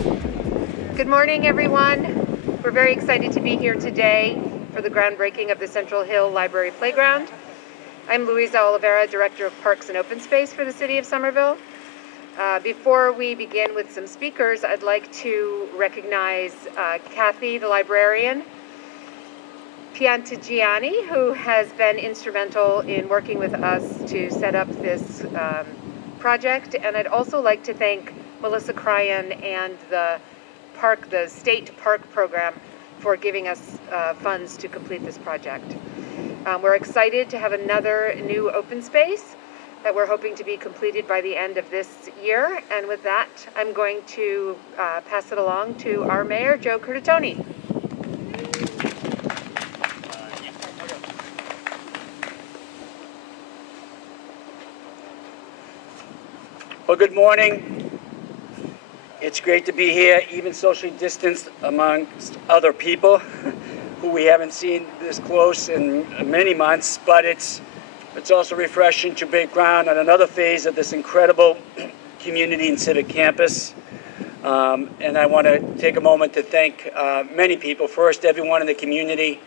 Good morning, everyone. We're very excited to be here today for the groundbreaking of the Central Hill Library Playground. I'm Luisa, Oliveira, Director of Parks and Open Space for the City of Somerville. Before we begin with some speakers, I'd like to recognize Kathy, the librarian, Piantigiani, who has been instrumental in working with us to set up this project. And I'd also like to thank Melissa Cryan and the state park program for giving us funds to complete this project. We're excited to have another new open space that we're hoping to be completed by the end of this year. And with that, I'm going to pass it along to our mayor, Joe Curtatone. Well, good morning. It's great to be here, even socially distanced amongst other people who we haven't seen this close in many months, but it's also refreshing to break ground on another phase of this incredible community and civic campus. And I want to take a moment to thank many people. First, everyone in the community,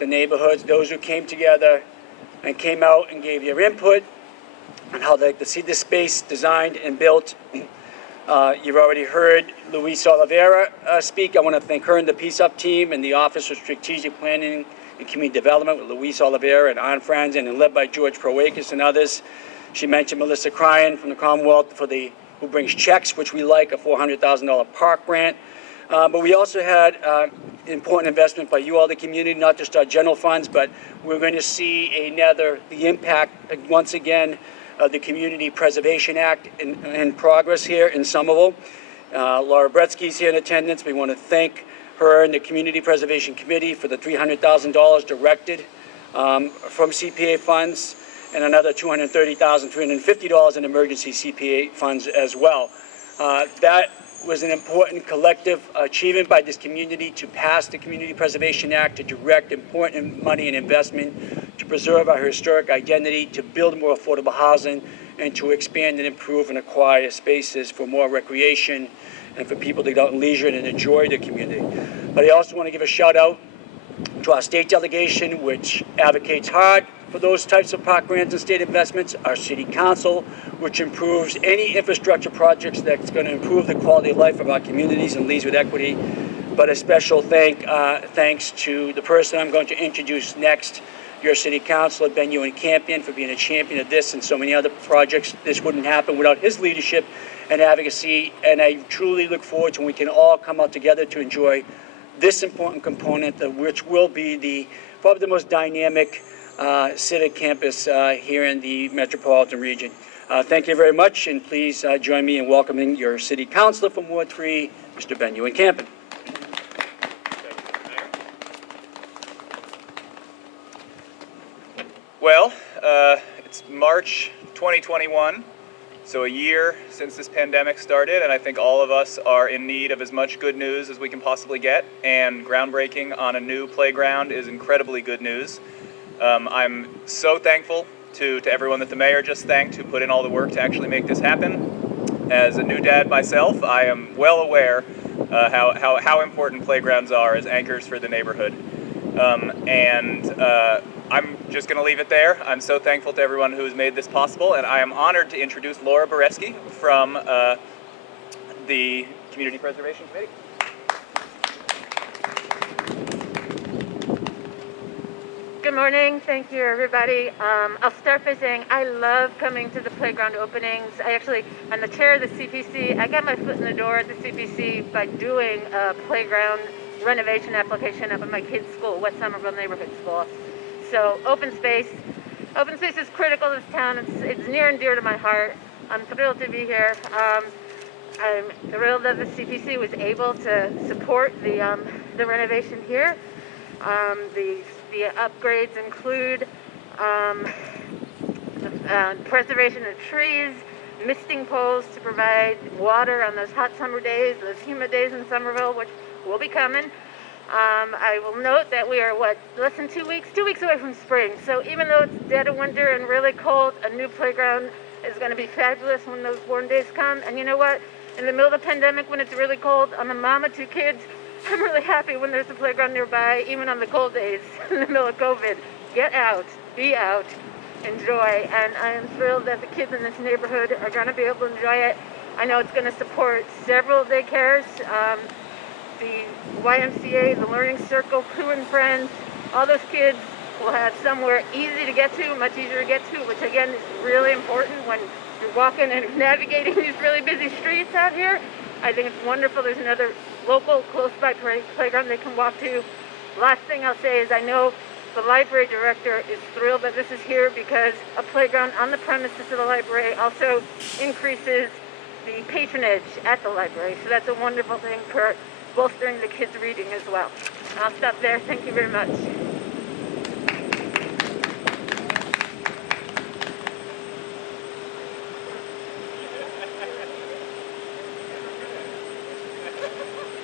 the neighborhoods, those who came together and came out and gave their input on how they like to see this space designed and built. You've already heard Luisa Oliveira speak. I want to thank her and the Peace Up team and the Office of Strategic Planning and Community Development with Luisa Oliveira and Ann Franzen, and led by George Proakis and others. She mentioned Melissa Cryan from the Commonwealth who brings checks, which we like, a $400,000 park grant. But we also had important investment by you all, the community, not just our general funds, but we're going to see the impact once again of the Community Preservation Act in progress here in Somerville. Laura Bretsky's here in attendance. We want to thank her and the Community Preservation Committee for the $300,000 directed from CPA funds, and another $230,350 in emergency CPA funds as well. That was an important collective achievement by this community to pass the Community Preservation Act, to direct important money and investment to preserve our historic identity, to build more affordable housing, and to expand and improve and acquire spaces for more recreation and for people to go out and leisure and enjoy the community. But I also want to give a shout out to our state delegation, which advocates hard for those types of park grants and state investments, our city council, which improves any infrastructure projects that's going to improve the quality of life of our communities and leads with equity. But a special thanks to the person I'm going to introduce next, your city councilor, Ewen-Campen, for being a champion of this and so many other projects. This wouldn't happen without his leadership and advocacy, and I truly look forward to when we can all come out together to enjoy this important component, which will be probably the most dynamic civic campus here in the metropolitan region. Thank you very much, and please join me in welcoming your city councilor from Ward 3, Mr. Ewen-Campen. Well, it's March 2021, so a year since this pandemic started, and I think all of us are in need of as much good news as we can possibly get, and groundbreaking on a new playground is incredibly good news. I'm so thankful to everyone that the mayor just thanked who put in all the work to actually make this happen. As a new dad myself, I am well aware how important playgrounds are as anchors for the neighborhood. I'm just going to leave it there. I'm so thankful to everyone who has made this possible, and I am honored to introduce Laura Bretsky from the Community Preservation Committee. Good morning. Thank you, everybody. I'll start by saying I love coming to the playground openings. I'm the chair of the CPC. I got my foot in the door at the CPC by doing a playground renovation application up at my kids' school, West Somerville Neighborhood School. So open space is critical to this town. It's near and dear to my heart. I'm thrilled to be here. I'm thrilled that the CPC was able to support the renovation here. The upgrades include preservation of trees, misting poles to provide water on those hot summer days, those humid days in Somerville, which will be coming. I will note that we are, less than 2 weeks away from spring. So even though it's dead of winter and really cold, a new playground is going to be fabulous when those warm days come. And you know what? in the middle of the pandemic when it's really cold. I'm a mom of 2 kids. I'm really happy when there's a playground nearby, even on the cold days in the middle of COVID. Get out, be out, enjoy. And I am thrilled that the kids in this neighborhood are going to be able to enjoy it. I know it's going to support several daycares, the YMCA, the Learning Circle, Crew and Friends. All those kids will have somewhere easy to get to, much easier to get to, which again is really important when you're walking and navigating these really busy streets out here. I think it's wonderful. There's another local close by playground they can walk to. Last thing I'll say is I know the library director is thrilled that this is here because a playground on the premises of the library also increases the patronage at the library. So that's a wonderful thing for bolstering the kids' reading as well. I'll stop there. Thank you very much.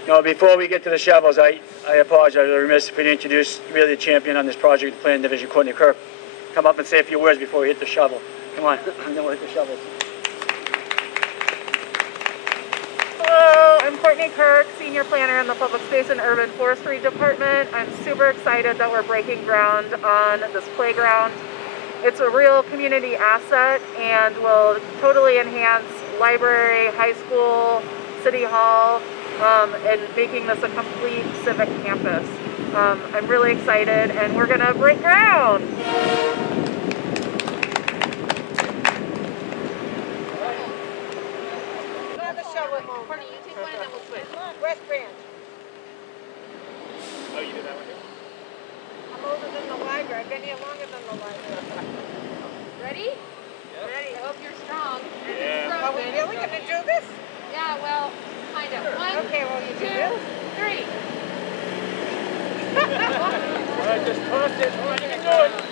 No, before we get to the shovels, I apologize. I was remiss if we didn't introduce really the champion on this project, the Planning Division, Cortney Kirk. Come up and say a few words before we hit the shovel. Come on, and then we'll hit the shovels. Hello, I'm Courtney Kirk, Senior Planner in the Public Space and Urban Forestry Department. I'm super excited that we're breaking ground on this playground. It's a real community asset and will totally enhance library, high school, city hall, and making this a complete civic campus. I'm really excited and we're gonna break ground. Courtney, you take one and then we'll switch. West Branch. Oh, you did that one too? I'm older than the library. I've been here longer than the library. Ready? Yep. Ready. I hope you're strong. Yeah. Are we really going to do this? Yeah, well, kind of. 1, Okay, well, you 2, do this. 3. All right, just toss it. Come on, you can do it.